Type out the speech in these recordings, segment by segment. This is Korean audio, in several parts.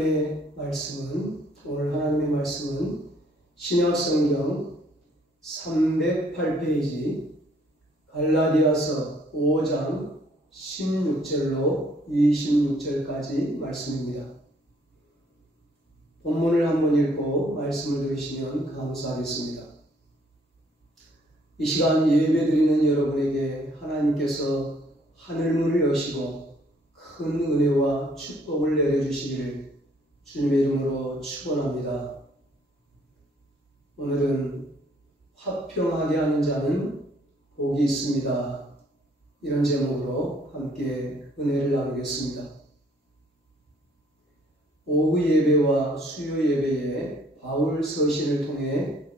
오늘 하나님의 말씀은 신약성경 308페이지 갈라디아서 5장 16절로 26절까지 말씀입니다. 본문을 한번 읽고 말씀을 들으시면 감사하겠습니다. 이 시간 예배드리는 여러분에게 하나님께서 하늘문을 여시고 큰 은혜와 축복을 내려주시기를 주님의 이름으로 축원합니다. 오늘은 화평하게 하는 자는 복이 있습니다. 이런 제목으로 함께 은혜를 나누겠습니다. 오후 예배와 수요 예배에 바울 서신을 통해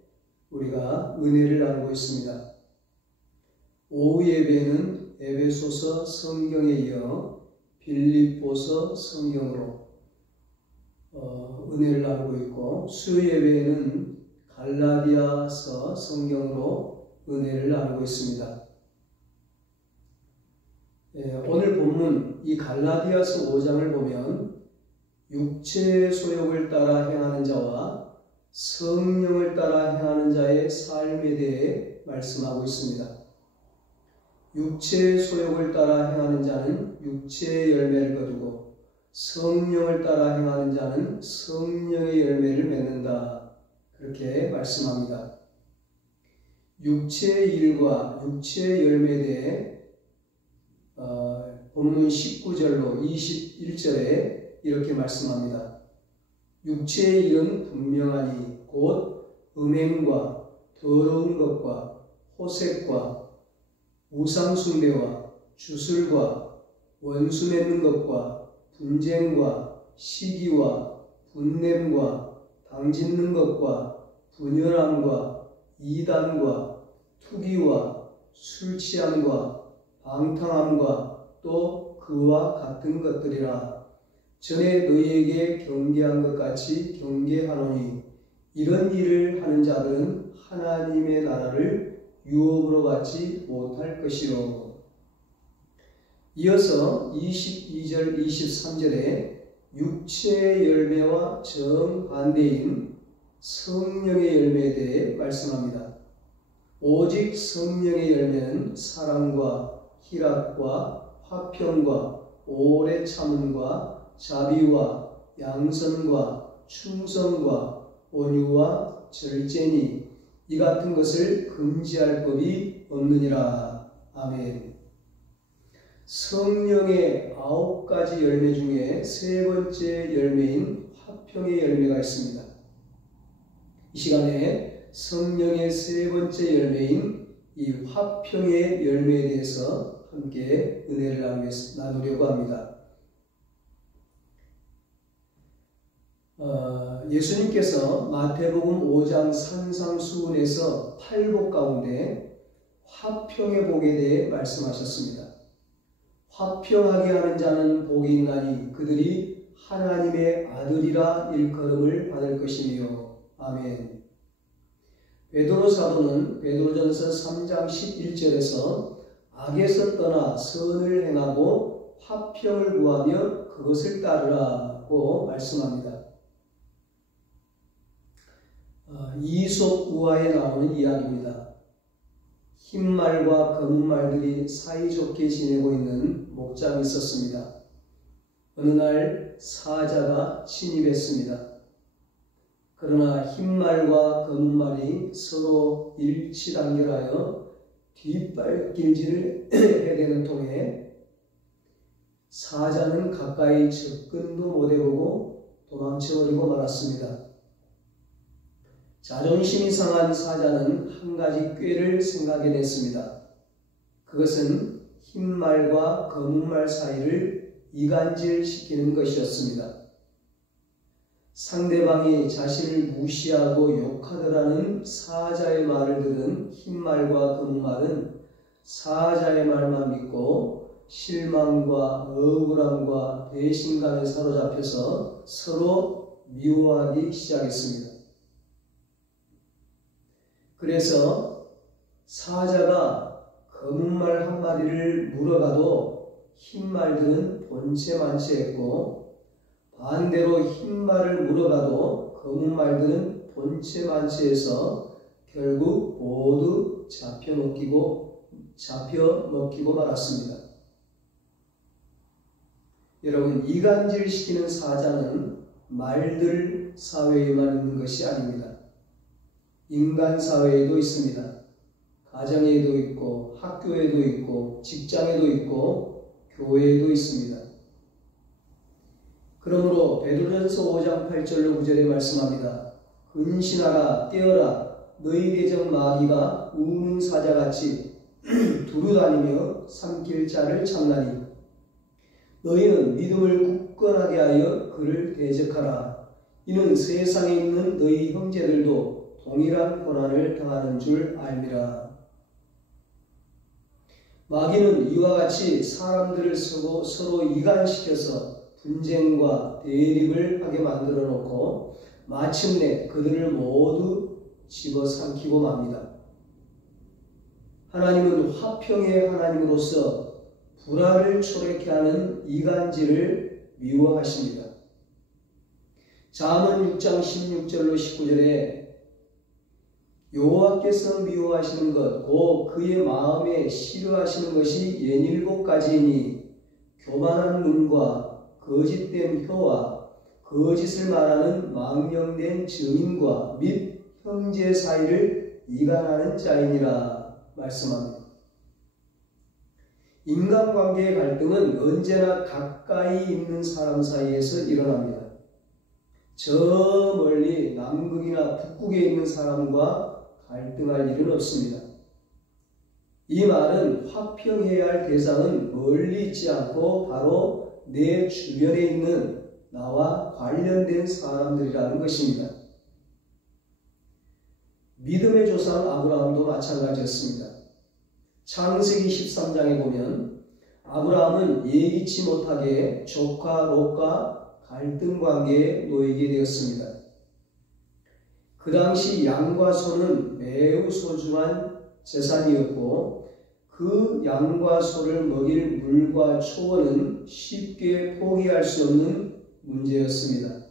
우리가 은혜를 나누고 있습니다. 오후 예배는 에베소서 성경에 이어 빌립보서 성경으로 은혜를 나누고 있고, 수요 예배에는 갈라디아서 성경으로 은혜를 나누고 있습니다. 오늘 본문 이 갈라디아서 5장을 보면 육체의 소욕을 따라 행하는 자와 성령을 따라 행하는 자의 삶에 대해 말씀하고 있습니다. 육체의 소욕을 따라 행하는 자는 육체의 열매를 거두고 성령을 따라 행하는 자는 성령의 열매를 맺는다. 그렇게 말씀합니다. 육체의 일과 육체의 열매에 대해 본문 19절로 21절에 이렇게 말씀합니다. 육체의 일은 분명하니 곧 음행과 더러운 것과 호색과 우상숭배와 주술과 원수 맺는 것과 분쟁과 시기와 분냄과 당짓는 것과 분열함과 이단과 투기와 술취함과 방탕함과 또 그와 같은 것들이라. 전에 너희에게 경계한 것 같이 경계하노니 이런 일을 하는 자들은 하나님의 나라를 유업으로 받지 못할 것이요. 이어서 22절 23절에 육체의 열매와 정반대인 성령의 열매에 대해 말씀합니다. 오직 성령의 열매는 사랑과 희락과 화평과 오래 참음과 자비와 양선과 충성과 온유와 절제니 이 같은 것을 금지할 법이 없느니라. 아멘. 성령의 9가지 열매 중에 세 번째 열매인 화평의 열매가 있습니다. 이 시간에 성령의 세 번째 열매인 이 화평의 열매에 대해서 함께 은혜를 나누려고 합니다. 예수님께서 마태복음 5장 산상수훈에서 8복 가운데 화평의 복에 대해 말씀하셨습니다. 화평하게 하는 자는 복이 있나니 그들이 하나님의 아들이라 일컬음을 받을 것이며. 아멘. 베드로 사도는 베드로전서 3장 11절에서 악에서 떠나 선을 행하고 화평을 구하며 그것을 따르라고 말씀합니다. 이솝 우화에 나오는 이야기입니다. 흰 말과 검은 말들이 사이좋게 지내고 있는 목장이 있었습니다. 어느 날 사자가 침입했습니다. 그러나 흰 말과 검은 말이 서로 일치단결하여 뒷발길질을 해대는 통에 사자는 가까이 접근도 못해보고 도망쳐버리고 말았습니다. 자존심이 상한 사자는 한 가지 꾀를 생각해냈습니다. 그것은 흰 말과 검은 말 사이를 이간질시키는 것이었습니다. 상대방이 자신을 무시하고 욕하더라는 사자의 말을 들은 흰 말과 검은 말은 사자의 말만 믿고 실망과 억울함과 배신감에 사로잡혀서 서로 미워하기 시작했습니다. 그래서 사자가 검은 말 한 마리를 물어가도 흰 말들은 본체만치 했고 반대로 흰 말을 물어가도 검은 말들은 본체 만체에서 결국 모두 잡혀 먹히고 말았습니다. 여러분, 이간질시키는 사자는 말들 사회에만 있는 것이 아닙니다. 인간 사회에도 있습니다. 가정에도 있고 학교에도 있고 직장에도 있고 교회에도 있습니다. 그러므로 베드로전서 5장 8절로 9절에 말씀합니다. 근신하라 떼어라 너희 대적 마귀가 우는 사자같이 두루다니며 삼킬 자를 찾나니 너희는 믿음을 굳건하게 하여 그를 대적하라. 이는 세상에 있는 너희 형제들도 동일한 고난을 당하는 줄 알미라. 마귀는 이와 같이 사람들을 서로 이간시켜서 분쟁과 대립을 하게 만들어 놓고 마침내 그들을 모두 집어삼키고 맙니다. 하나님은 화평의 하나님으로서 불화를 초래케 하는 이간질을 미워하십니다. 잠언 6장 16절로 19절에 여호와께서 미워하시는 것 곧 그의 마음에 싫어하시는 것이 67가지이니 교만한 눈과 거짓된 혀와 거짓을 말하는 망령된 증인과 및 형제 사이를 이간하는 자이니라 말씀합니다. 인간관계의 갈등은 언제나 가까이 있는 사람 사이에서 일어납니다. 저 멀리 남극이나 북극에 있는 사람과 갈등할 일은 없습니다. 이 말은 화평해야 할 대상은 멀리 있지 않고 바로 내 주변에 있는 나와 관련된 사람들이라는 것입니다. 믿음의 조상 아브라함도 마찬가지였습니다. 창세기 13장에 보면 아브라함은 예기치 못하게 조카 롯과 갈등 관계에 놓이게 되었습니다. 그 당시 양과 소는 매우 소중한 재산이었고 그 양과 소를 먹일 물과 초원은 쉽게 포기할 수 없는 문제였습니다.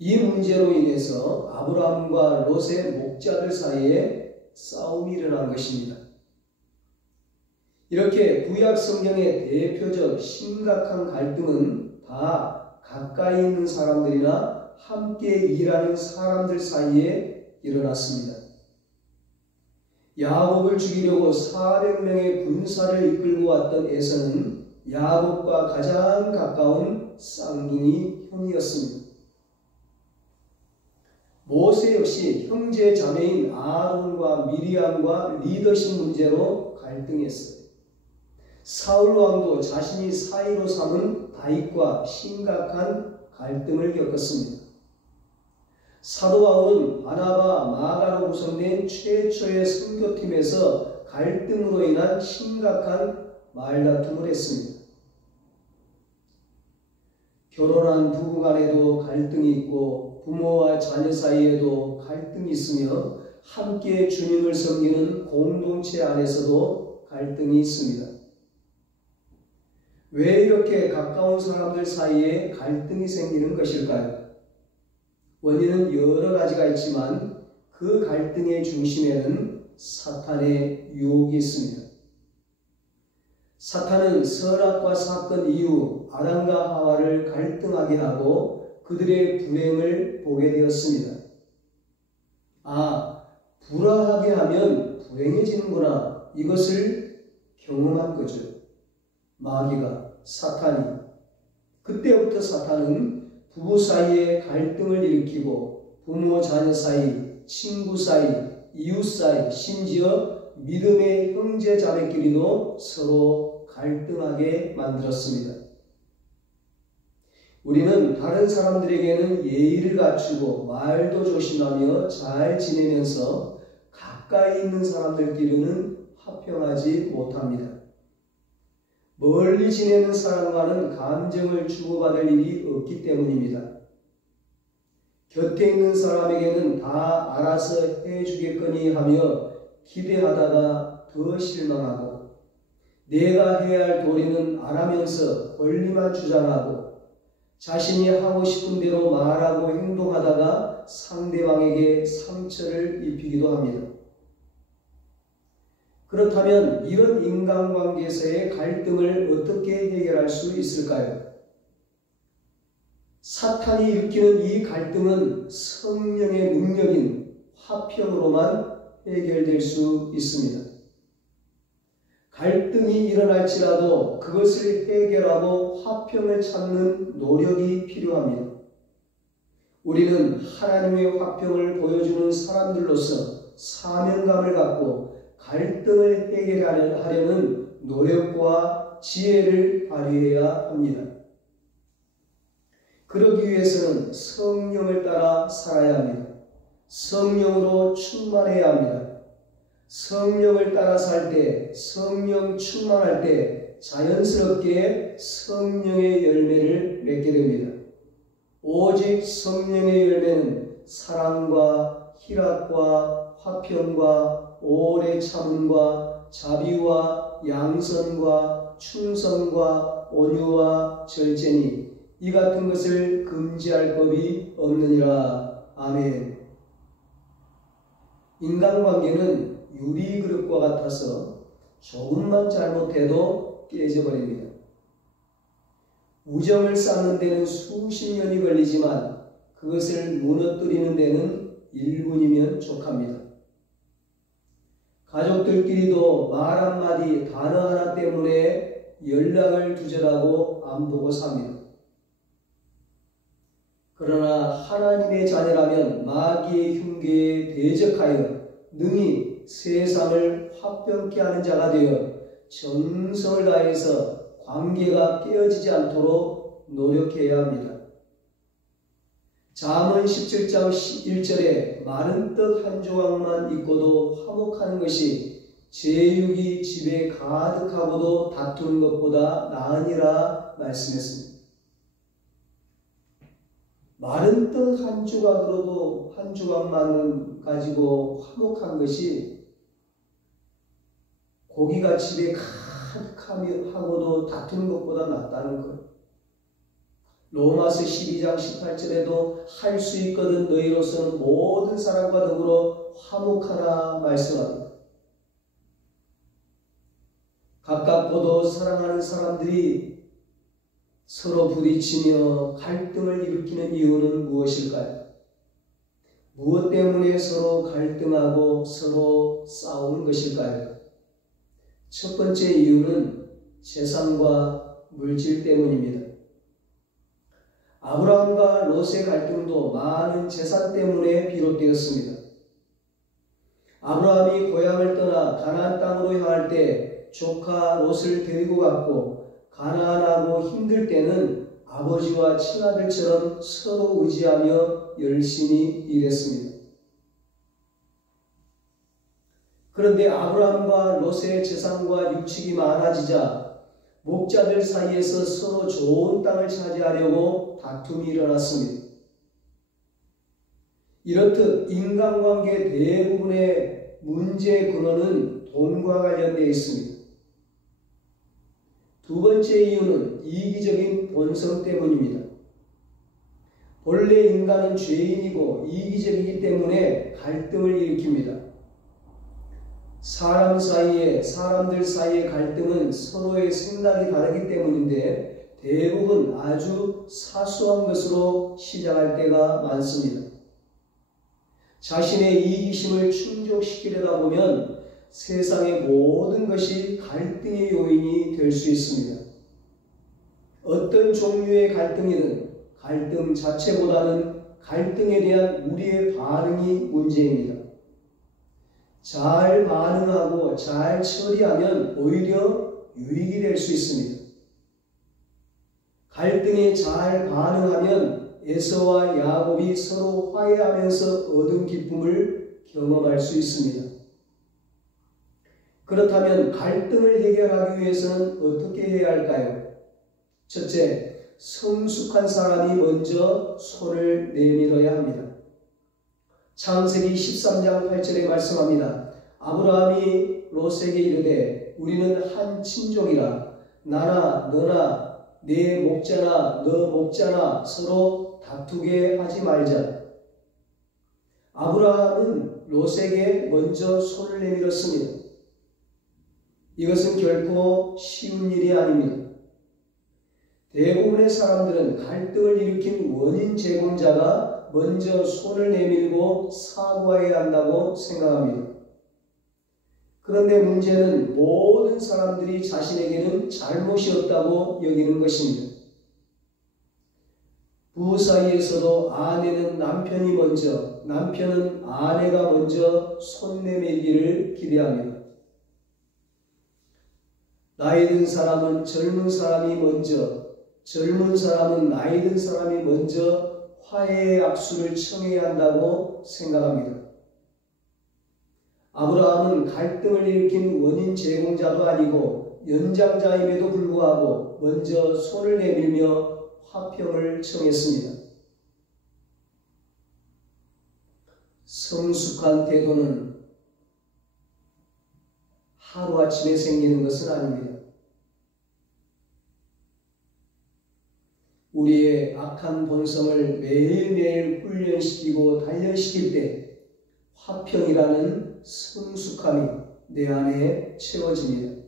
이 문제로 인해서 아브라함과 롯의 목자들 사이에 싸움이 일어난 것입니다. 이렇게 구약 성경의 대표적 심각한 갈등은 다 가까이 있는 사람들이나 함께 일하는 사람들 사이에 일어났습니다. 야곱을 죽이려고 400명의 군사를 이끌고 왔던 에서는 야곱과 가장 가까운 쌍둥이 형이었습니다. 모세 역시 형제 자매인 아론과 미리암과 리더십 문제로 갈등했어요. 사울 왕도 자신이 사위로 삼은 다윗과 심각한 갈등을 겪었습니다. 사도 바울은 바나바, 마가로 구성된 최초의 선교팀에서 갈등으로 인한 심각한 말다툼을 했습니다. 결혼한 부부 간에도 갈등이 있고 부모와 자녀 사이에도 갈등이 있으며 함께 주님을 섬기는 공동체 안에서도 갈등이 있습니다. 왜 이렇게 가까운 사람들 사이에 갈등이 생기는 것일까요? 원인은 여러 가지가 있지만 그 갈등의 중심에는 사탄의 유혹이 있습니다. 사탄은 선악과 사건 이후 아담과 하와를 갈등하게 하고 그들의 불행을 보게 되었습니다. 불화하게 하면 불행해지는구나. 이것을 경험한 거죠. 마귀가, 사탄이. 그때부터 사탄은 부부 사이에 갈등을 일으키고 부모 자녀 사이, 친구 사이, 이웃 사이, 심지어 믿음의 형제 자매끼리도 서로 갈등하게 만들었습니다. 우리는 다른 사람들에게는 예의를 갖추고 말도 조심하며 잘 지내면서 가까이 있는 사람들끼리는 화평하지 못합니다. 멀리 지내는 사람과는 감정을 주고받을 일이 없기 때문입니다. 곁에 있는 사람에게는 다 알아서 해주겠거니 하며 기대하다가 더 실망하고 내가 해야 할 도리는 안 하면서 권리만 주장하고 자신이 하고 싶은 대로 말하고 행동하다가 상대방에게 상처를 입히기도 합니다. 그렇다면 이런 인간관계에서의 갈등을 어떻게 해결할 수 있을까요? 사탄이 일으키는 이 갈등은 성령의 능력인 화평으로만 해결될 수 있습니다. 갈등이 일어날지라도 그것을 해결하고 화평을 찾는 노력이 필요합니다. 우리는 하나님의 화평을 보여주는 사람들로서 사명감을 갖고 갈등을 해결하려는 노력과 지혜를 발휘해야 합니다. 그러기 위해서는 성령을 따라 살아야 합니다. 성령으로 충만해야 합니다. 성령을 따라 살 때, 성령 충만할 때 자연스럽게 성령의 열매를 맺게 됩니다. 오직 성령의 열매는 사랑과 희락과 화평과 오래 참음과 자비와 양선과 충성과 온유와 절제니 이 같은 것을 금지할 법이 없느니라. 아멘. 인간관계는 유리그릇과 같아서 조금만 잘못해도 깨져버립니다. 우정을 쌓는 데는 수십 년이 걸리지만 그것을 무너뜨리는 데는 1분이면 족합니다. 가족들끼리도 말 한마디, 단어 하나 때문에 연락을 두절하고 안 보고 삽니다. 그러나 하나님의 자녀라면 마귀의 흉계에 대적하여 능히 세상을 화평케 하는 자가 되어 정성을 다해서 관계가 깨어지지 않도록 노력해야 합니다. 잠언 17장 1절에 마른 떡 한 조각만 있고도 화목하는 것이 제육이 집에 가득하고도 다투는 것보다 나으니라 말씀했습니다. 마른 떡 한 조각으로도 한 조각만 가지고 화목한 것이 고기가 집에 가득하고도 다투는 것보다 낫다는 것. 로마서 12장 18절에도 할 수 있거든 너희로서는 모든 사람과 더불어 화목하라 말씀합니다. 가깝고도 사랑하는 사람들이 서로 부딪히며 갈등을 일으키는 이유는 무엇일까요? 무엇 때문에 서로 갈등하고 서로 싸우는 것일까요? 첫 번째 이유는 재산과 물질 때문입니다. 아브라함과 롯의 갈등도 많은 재산 때문에 비롯되었습니다. 아브라함이 고향을 떠나 가나안 땅으로 향할 때 조카 롯을 데리고 갔고 가난하고 힘들 때는 아버지와 친아들처럼 서로 의지하며 열심히 일했습니다. 그런데 아브라함과 롯의 재산과 유축이 많아지자 목자들 사이에서 서로 좋은 땅을 차지하려고 다툼이 일어났습니다. 이렇듯 인간관계 대부분의 문제의 근원은 돈과 관련되어 있습니다. 두 번째 이유는 이기적인 본성 때문입니다. 본래 인간은 죄인이고 이기적이기 때문에 갈등을 일으킵니다. 사람들 사이의 갈등은 서로의 생각이 다르기 때문인데 대부분 아주 사소한 것으로 시작할 때가 많습니다. 자신의 이기심을 충족시키려다 보면 세상의 모든 것이 갈등의 요인이 될 수 있습니다. 어떤 종류의 갈등이든 갈등 자체보다는 갈등에 대한 우리의 반응이 문제입니다. 잘 반응하고 잘 처리하면 오히려 유익이 될 수 있습니다. 갈등에 잘 반응하면 에서와 야곱이 서로 화해하면서 얻은 기쁨을 경험할 수 있습니다. 그렇다면 갈등을 해결하기 위해서는 어떻게 해야 할까요? 첫째, 성숙한 사람이 먼저 손을 내밀어야 합니다. 창세기 13장 8절에 말씀합니다. 아브라함이 롯에게 이르되 우리는 한 친족이라 나나 너나 내 목자나 너 목자나 서로 다투게 하지 말자. 아브라함은 롯에게 먼저 손을 내밀었습니다. 이것은 결코 쉬운 일이 아닙니다. 대부분의 사람들은 갈등을 일으킨 원인 제공자가 먼저 손을 내밀고 사과해야 한다고 생각합니다. 그런데 문제는 모든 사람들이 자신에게는 잘못이 없다고 여기는 것입니다. 부부 사이에서도 아내는 남편이 먼저, 남편은 아내가 먼저 손 내밀기를 기대합니다. 나이 든 사람은 젊은 사람이 먼저, 젊은 사람은 나이 든 사람이 먼저 화해의 악수를 청해야 한다고 생각합니다. 아브라함은 갈등을 일으킨 원인 제공자도 아니고 연장자임에도 불구하고 먼저 손을 내밀며 화평을 청했습니다. 성숙한 태도는 하루아침에 생기는 것은 아닙니다. 우리의 악한 본성을 매일매일 훈련시키고 단련시킬 때 화평이라는 성숙함이 내 안에 채워집니다.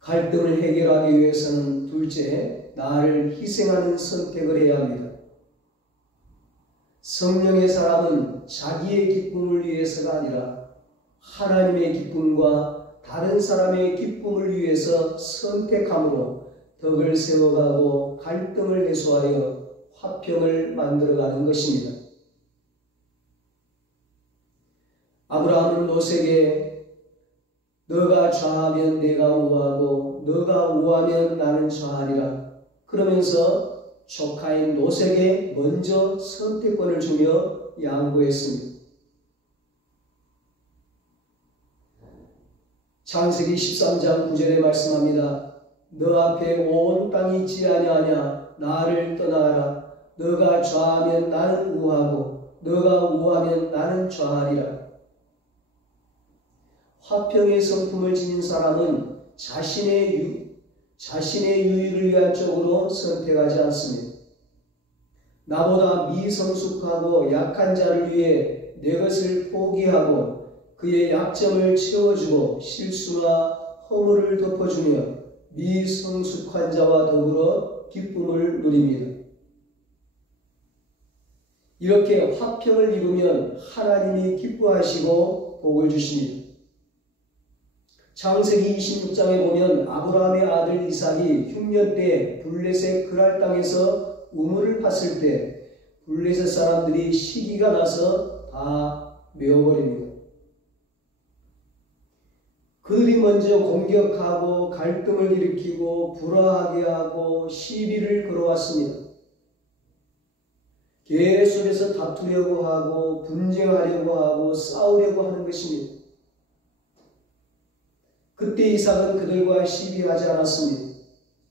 갈등을 해결하기 위해서는 둘째, 나를 희생하는 선택을 해야 합니다. 성령의 사람은 자기의 기쁨을 위해서가 아니라 하나님의 기쁨과 다른 사람의 기쁨을 위해서 선택함으로 덕을 세워가고 갈등을 해소하여 화평을 만들어가는 것입니다. 아브라함은 롯에게 너가 좌하면 내가 우하고 너가 우하면 나는 좌하리라 그러면서 조카인 롯에게 먼저 선택권을 주며 양보했습니다. 창세기 13장 9절에 말씀합니다. 너 앞에 온 땅이 있지 아니하냐 나를 떠나가라. 너가 좌하면 나는 우하고 너가 우하면 나는 좌하리라. 화평의 성품을 지닌 사람은 자신의 유익을 위한 쪽으로 선택하지 않습니다. 나보다 미성숙하고 약한 자를 위해 내 것을 포기하고 그의 약점을 채워주고 실수나 허물을 덮어주며 미성숙한 자와 더불어 기쁨을 누립니다. 이렇게 화평을 이루면 하나님이 기뻐하시고 복을 주십니다. 창세기 26장에 보면 아브라함의 아들 이삭이 흉년 때 블레셋 그랄 땅에서 우물을 팠을 때 블레셋 사람들이 시기가 나서 다 메어버립니다. 그들이 먼저 공격하고 갈등을 일으키고 불화하게 하고 시비를 걸어왔습니다. 계속해서 다투려고 하고 분쟁하려고 하고 싸우려고 하는 것입니다. 그때 이삭은 그들과 시비하지 않았습니다.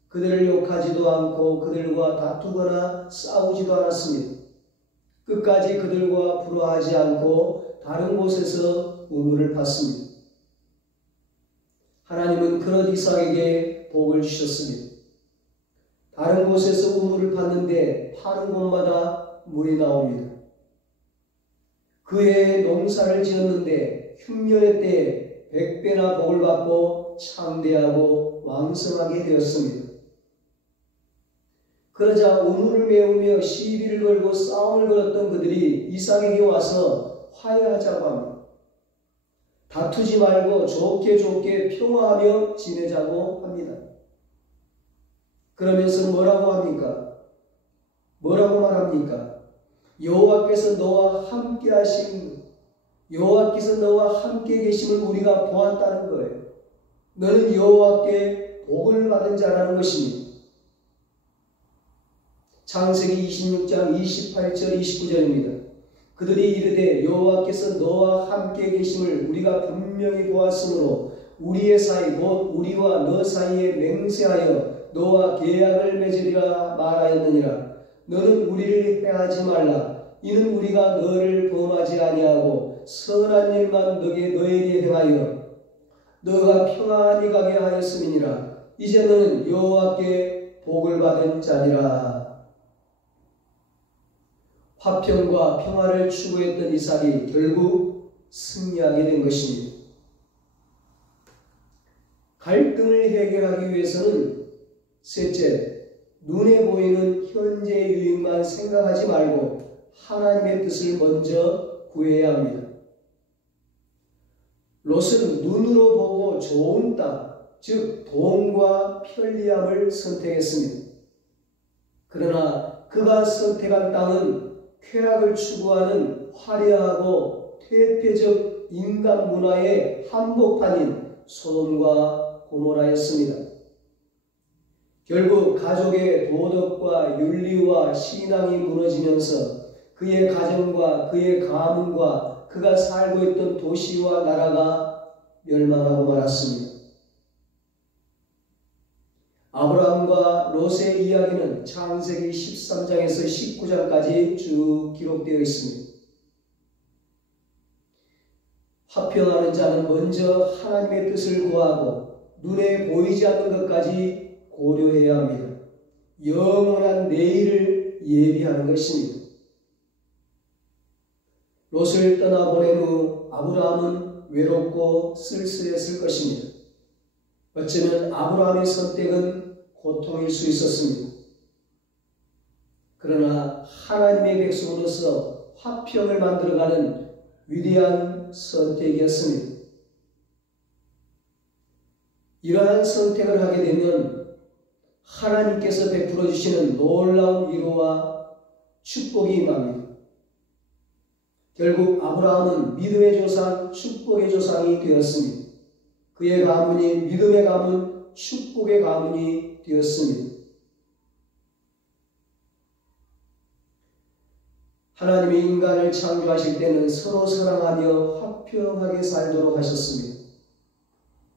그들을 욕하지도 않고 그들과 다투거나 싸우지도 않았습니다. 끝까지 그들과 불화하지 않고 다른 곳에서 우물을 팠습니다. 하나님은 그런 이삭에게 복을 주셨습니다. 다른 곳에서 우물을 팠는데 파는 곳마다 물이 나옵니다. 그해 농사를 지었는데 흉년의 때에 100배나 복을 받고 창대하고 왕성하게 되었습니다. 그러자 우물을 메우며 시비를 걸고 싸움을 걸었던 그들이 이삭에게 와서 화해하자고 합니다. 다투지 말고 좋게 평화하며 지내자고 합니다. 그러면서 뭐라고 합니까? 뭐라고 말합니까? 여호와께서 너와 함께 하신 여호와께서 너와 함께 계심을 우리가 보았다는 거예요. 너는 여호와께 복을 받은 자라는 것입니다. 창세기 26장 28절 29절입니다. 그들이 이르되 여호와께서 너와 함께 계심을 우리가 분명히 보았으므로 우리의 사이 곧 우리와 너 사이에 맹세하여 너와 계약을 맺으리라 말하였느니라. 너는 우리를 해하지 말라. 이는 우리가 너를 범하지 아니하고 선한 일만 너에게 행하여 너가 평안히 가게 하였음이니라. 이제 너는 여호와께 복을 받은 자니라. 화평과 평화를 추구했던 이삭이 결국 승리하게 된 것입니다. 갈등을 해결하기 위해서는 셋째, 눈에 보이는 현재 유익만 생각하지 말고 하나님의 뜻을 먼저 구해야 합니다. 롯은 눈으로 보고 좋은 땅, 즉 돈과 편리함을 선택했습니다. 그러나 그가 선택한 땅은 쾌락을 추구하는 화려하고 퇴폐적 인간 문화의 한복판인 소돔과 고모라였습니다. 결국 가족의 도덕과 윤리와 신앙이 무너지면서 그의 가정과 그의 가문과 그가 살고 있던 도시와 나라가 멸망하고 말았습니다. 아브라함과 롯의 이야기는 창세기 13장에서 19장까지 쭉 기록되어 있습니다. 화평하는 자는 먼저 하나님의 뜻을 구하고 눈에 보이지 않는 것까지 고려해야 합니다. 영원한 내일을 예비하는 것입니다. 롯을 떠나보낸 후 아브라함은 외롭고 쓸쓸했을 것입니다. 어쩌면 아브라함의 선택은 고통일 수 있었습니다. 그러나 하나님의 백성으로서 화평을 만들어가는 위대한 선택이었습니다. 이러한 선택을 하게 되면 하나님께서 베풀어 주시는 놀라운 위로와 축복이 임합니다. 결국 아브라함은 믿음의 조상, 축복의 조상이 되었습니다. 그의 가문이 믿음의 가문, 축복의 가문이 되었습니다. 하나님이 인간을 창조하실 때는 서로 사랑하며 화평하게 살도록 하셨습니다.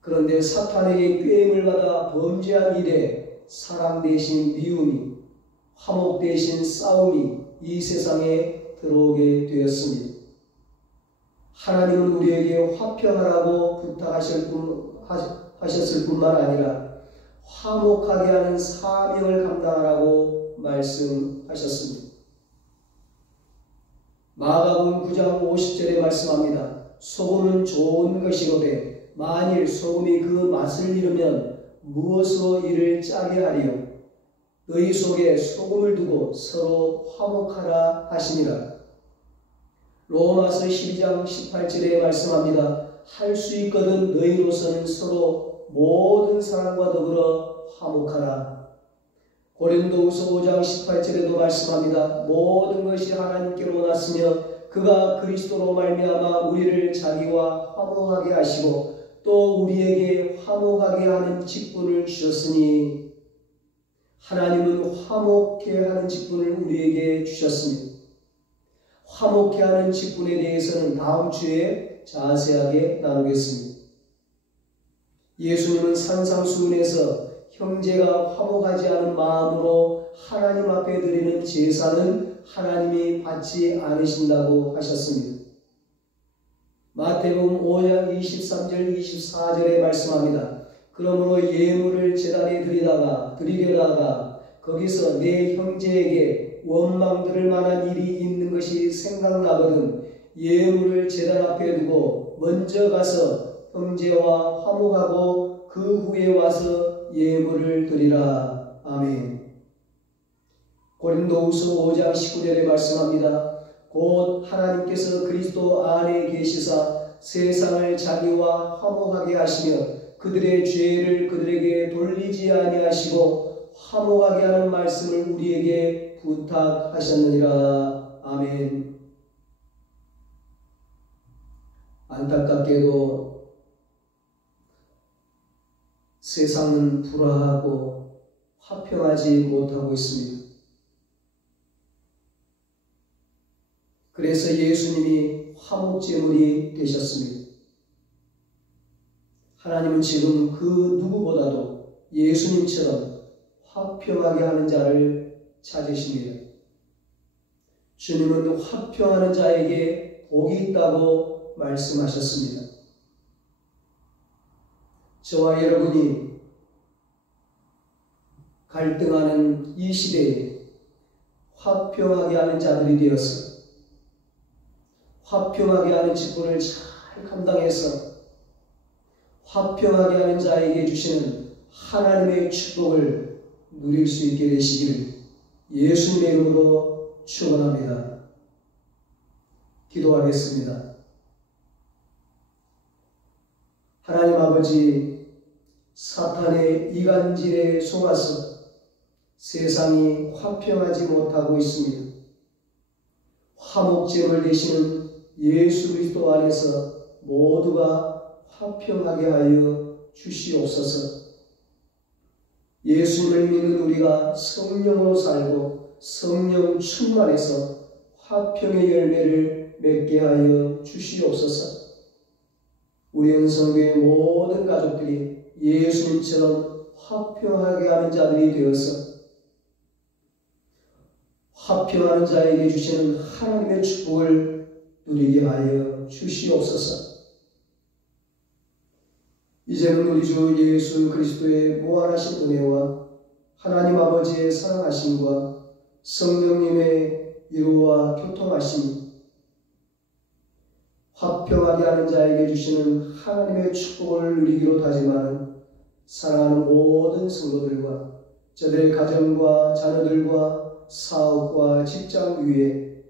그런데 사탄에게 꾀임을 받아 범죄한 이래 사랑 대신 미움이, 화목 대신 싸움이 이 세상에 들어오게 되었습니다. 하나님은 우리에게 화평하라고 부탁하셨을 뿐만 아니라 화목하게 하는 사명을 감당하라고 말씀하셨습니다. 마가복음 9장 50절에 말씀합니다. 소금은 좋은 것이로되 만일 소금이 그 맛을 잃으면 무엇으로 이를 짜게 하리요. 너희 속에 소금을 두고 서로 화목하라 하시니라. 로마서 12장 18절에 말씀합니다. 할 수 있거든 너희로서는 서로 모든 사람과 더불어 화목하라. 고린도후서 5장 18절에도 말씀합니다. 모든 것이 하나님께로 났으며 그가 그리스도로 말미암아 우리를 자기와 화목하게 하시고 또 우리에게 화목하게 하는 직분을 주셨으니, 하나님은 화목해 하는 직분을 우리에게 주셨습니다. 화목해 하는 직분에 대해서는 다음 주에 자세하게 나누겠습니다. 예수님은 산상수훈에서 형제가 화목하지 않은 마음으로 하나님 앞에 드리는 제사는 하나님이 받지 않으신다고 하셨습니다. 마태복음 5장 23절 24절에 말씀합니다. 그러므로 예물을 제단에 드리려다가 거기서 내 형제에게 원망 들을 만한 일이 있는 것이 생각나거든 예물을 제단 앞에 두고 먼저 가서 형제와 화목하고 그 후에 와서 예물을 드리라. 아멘. 고린도후서 5장 19절에 말씀합니다. 곧 하나님께서 그리스도 안에 계시사 세상을 자기와 화목하게 하시며 그들의 죄를 그들에게 돌리지 아니하시고 화목하게 하는 말씀을 우리에게 부탁하셨느니라. 아멘. 안타깝게도 세상은 불화하고 화평하지 못하고 있습니다. 그래서 예수님이 화목제물이 되셨습니다. 하나님은 지금 그 누구보다도 예수님처럼 화평하게 하는 자를 찾으십니다. 주님은 화평하는 자에게 복이 있다고 말씀하셨습니다. 저와 여러분이 갈등하는 이 시대에 화평하게 하는 자들이 되어서 화평하게 하는 직분을 잘 감당해서 화평하게 하는 자에게 주시는 하나님의 축복을 누릴 수 있게 되시기를 예수님의 이름으로 축원합니다. 기도하겠습니다. 하나님 아버지, 사탄의 이간질에 속아서 세상이 화평하지 못하고 있습니다. 화목제물 되시는 예수 그리스도 안에서 모두가 화평하게 하여 주시옵소서. 예수님을 믿는 우리가 성령으로 살고 성령 충만해서 화평의 열매를 맺게 하여 주시옵소서. 우리 은성교회 모든 가족들이 예수님처럼 화평하게 하는 자들이 되어서 화평하는 자에게 주시는 하나님의 축복을 누리게 하여 주시옵소서. 이제는 우리 주 예수 그리스도의 무한하신 은혜와 하나님 아버지의 사랑하심과 성령님의 위로와 교통하심, 화평하게 하는 자에게 주시는 하나님의 축복을 누리기로 다짐하는 사랑하는 모든 성도들과 저들의 가정과 자녀들과 사업과 직장 위에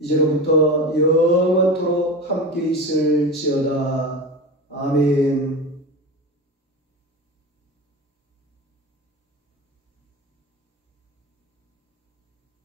이제로부터 영원토록 함께 있을지어다. 아멘.